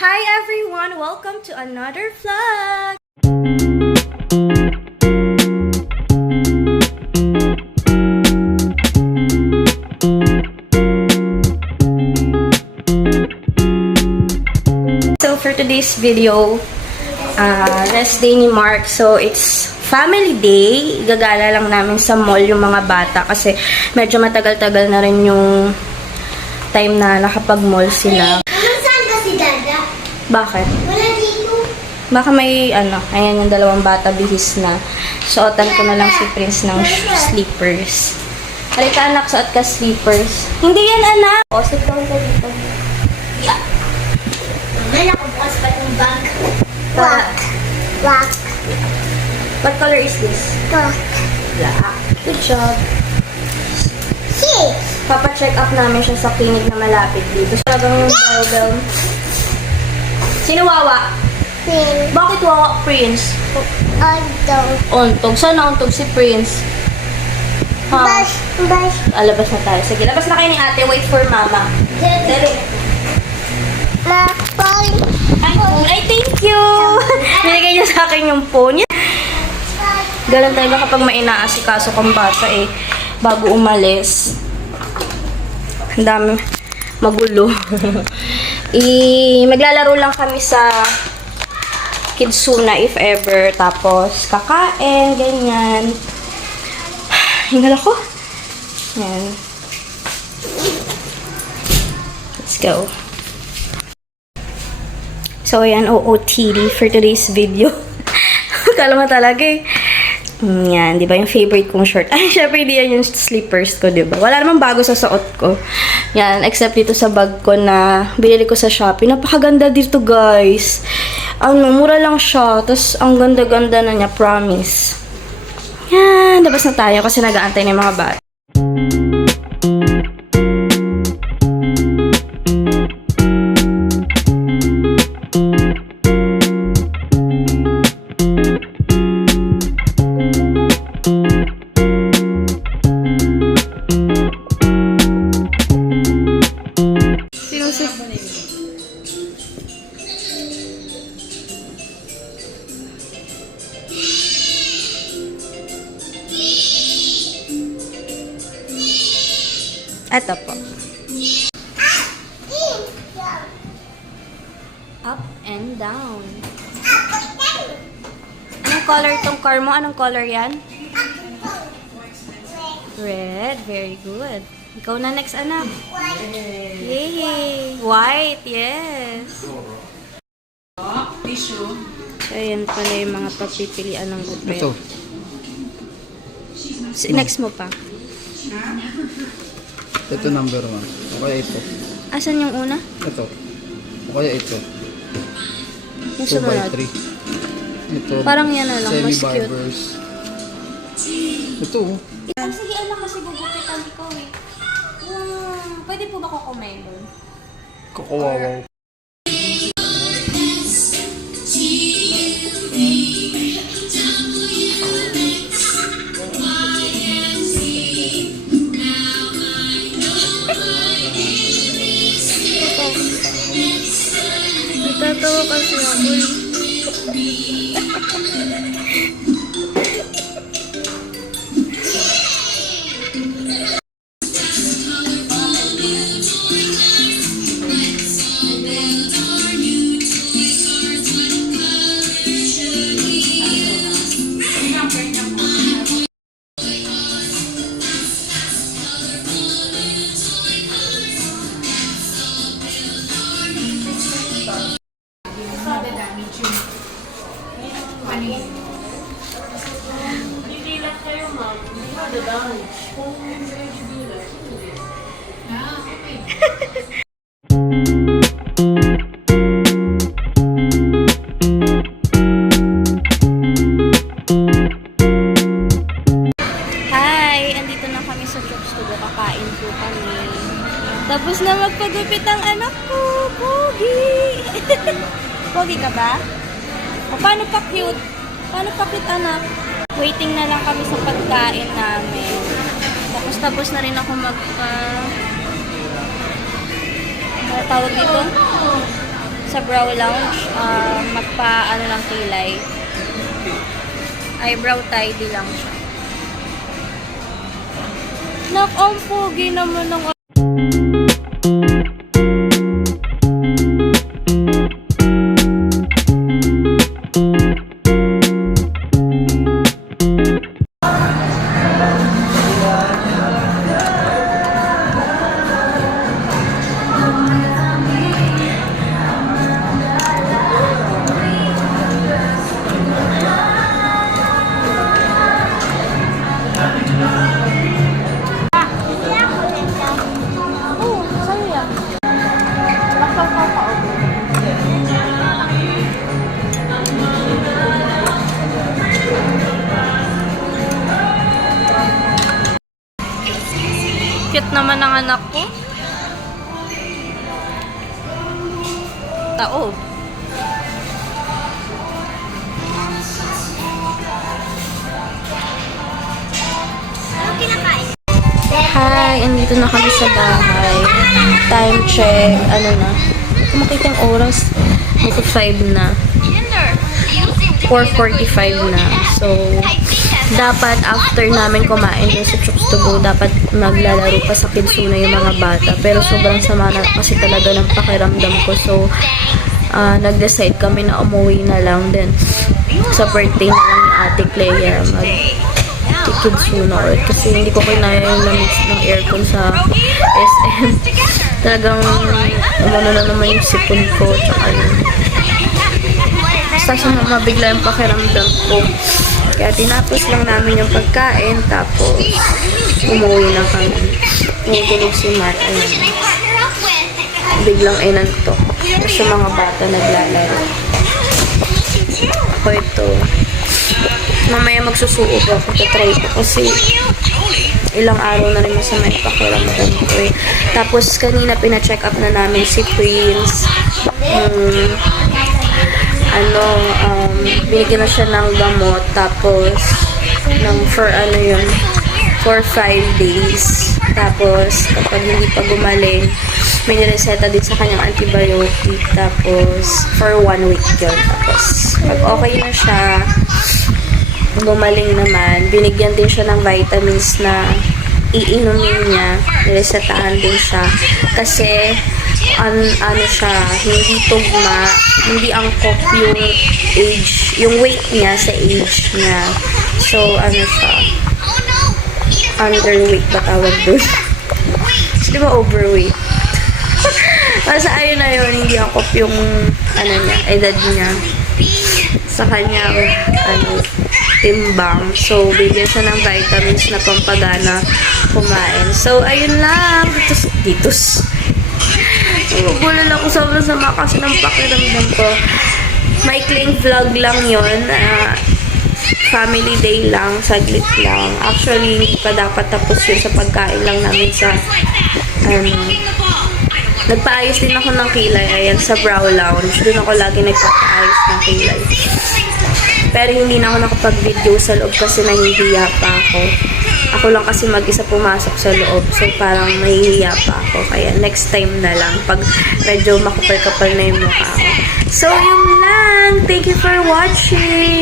Hi everyone! Welcome to another vlog! So for today's video, rest day ni Mark. So it's family day. Gagala lang namin sa mall yung mga bata kasi medyo matagal-tagal na rin yung time na nakapag-mall sila. Saan ka si Dada? Bakit? Wala dito. Baka may ayan yung dalawang bata bihis na. Suotan ko na lang si Prince ng slippers. Halika anak, suot ka slippers. Hindi yan anak! O, sit down ka dito. Yeah. Mamaya nakabukas pa itong bag. Black. Black. What color is this? Black. Black. Good job. Six. Papa-check up namin siya sa clinic na malapit dito. Talagang yung doorbell. Sino wawa? Pin. Bakit wawa, Prince? Altong. Untog. Saan nauntog si Prince? Ha? Bash. Bash. Labas na tayo. Sige, labas na kayo ni ate. Wait for mama. Dali. Ma. Phone. Ay, thank you! Binigay niya sa akin yung phone. Galang tayo ba kapag may inaasikaso kang bata bago umalis. Ang dami magulo. Maglalaro lang kami sa Kidsuna if ever. Tapos kakain, ganyan. Hingal ako. Yan. Let's go. So, ayan, OOTD for today's video. Kala mo talaga Yan, di ba yung favorite kong short? Ay, syempre hindi yan yung slippers ko, di ba? Wala namang bago sa suot ko. Yan, except dito sa bag ko na binili ko sa Shopee. Napakaganda dito, guys. Mura lang siya. Tapos, ang ganda-ganda na niya, promise. Yan, labas na tayo kasi nag-aantay na yung mga bata. Ito po. Up and down. Anong color tong car mo? Anong color yan? Red. Very good. Ikaw na next, anak. Yay! White. Yes. So, ayan pala yung mga pagpipilian ng gupit. Ito. Next mo pa. Ito number 1. O kaya ito. Asan yung una? Ito. O kaya ito. Yung 2x3. sumunod. Ito. Parang yan na lang. Mas cute. Semi-barbers. Ito. Sige, anak, kasi gugupitan ko Pwede po ba kukumain doon? Kukuwawaw. Natatawa kasi ako Hi! Andito na kami sa Chop Studio. Kakain po kami. Tapos na magpagupit ang anak ko. Pogi! Pogi ka ba? O, paano pa cute? Paano pa cute, anak? Waiting na lang kami sa pagkain namin. Tapos na rin ako ano tawag dito? sa Brow Lounge. Magpa-ano ng kilay. Eyebrow tidy lang siya. Nak, ang pogi naman ng cute naman ng anak ko. Taob. Ano kinakain? Hi, andito na kami sa bahay. Time check, ano na. Kung makita yung oras, ito 5 na. 4:45 na. So, dapat after namin kumain dun sa Chooks to Go, dapat maglalaro pa sa Kidsuna yung mga bata. Pero sobrang sama na kasi talaga ng pakiramdam ko. So, nag-decide kami na umuwi na lang din. Sa birthday na lang ni Ate Clea, Kidsuna ulit. Kasi hindi ko kinaya yung lamig ng aircon sa SM. Talagang, umano na naman yung sipon ko. Tsaka yun. Basta mabigla yung pakiramdam ko. Kaya tinapos lang namin yung pagkain, tapos umuwi na kami. Tumutulog si Matt, ayun. Biglang inantok. Tapos yung mga bata naglalaro. Ako ito. Mamaya magsusuot ako. Tatry ko kasi ilang araw na rin masama yung pakiramdam ko eh. Tapos kanina pina-check up na namin si Prince. Binigyan na siya ng gamot, tapos for 5 days. Tapos kapag hindi pa gumaling, may nireseta din sa kanyang antibiotic, tapos for 1 week yun. Tapos pag okay na siya, gumaling naman, binigyan din siya ng vitamins na iinumin niya, niresetahan din siya kasi ano siya, hindi tugma, hindi angkop yung age, yung weight niya sa age niya. So, ano siya, underweight ba tawag doon? So, di ba overweight? Kasi ayun na yun, hindi angkop yung, edad niya sa kanyang, timbang. So, bigyan siya ng vitamins na pampagana kumain. So, ayun lang. Ditos. Nagugulol ako sama kasi ng pakiramdam ko. Maikling vlog lang yon. Family day lang. Saglit lang. Actually, hindi pa dapat tapos yun sa pagkain lang namin sa nagpaayos din ako ng kilay. Ayan, sa Brow Lounge. Doon ako lagi nagpapaayos ng kilay. Pero hindi na ako nakapag-video sa loob kasi nahihiya pa ako. Ako lang kasi mag-isa pumasok sa loob. So, parang nahihiya pa ako. Kaya, next time na lang. Pag medyo makapal-kapal na yung mukha ko. So, yun lang. Thank you for watching.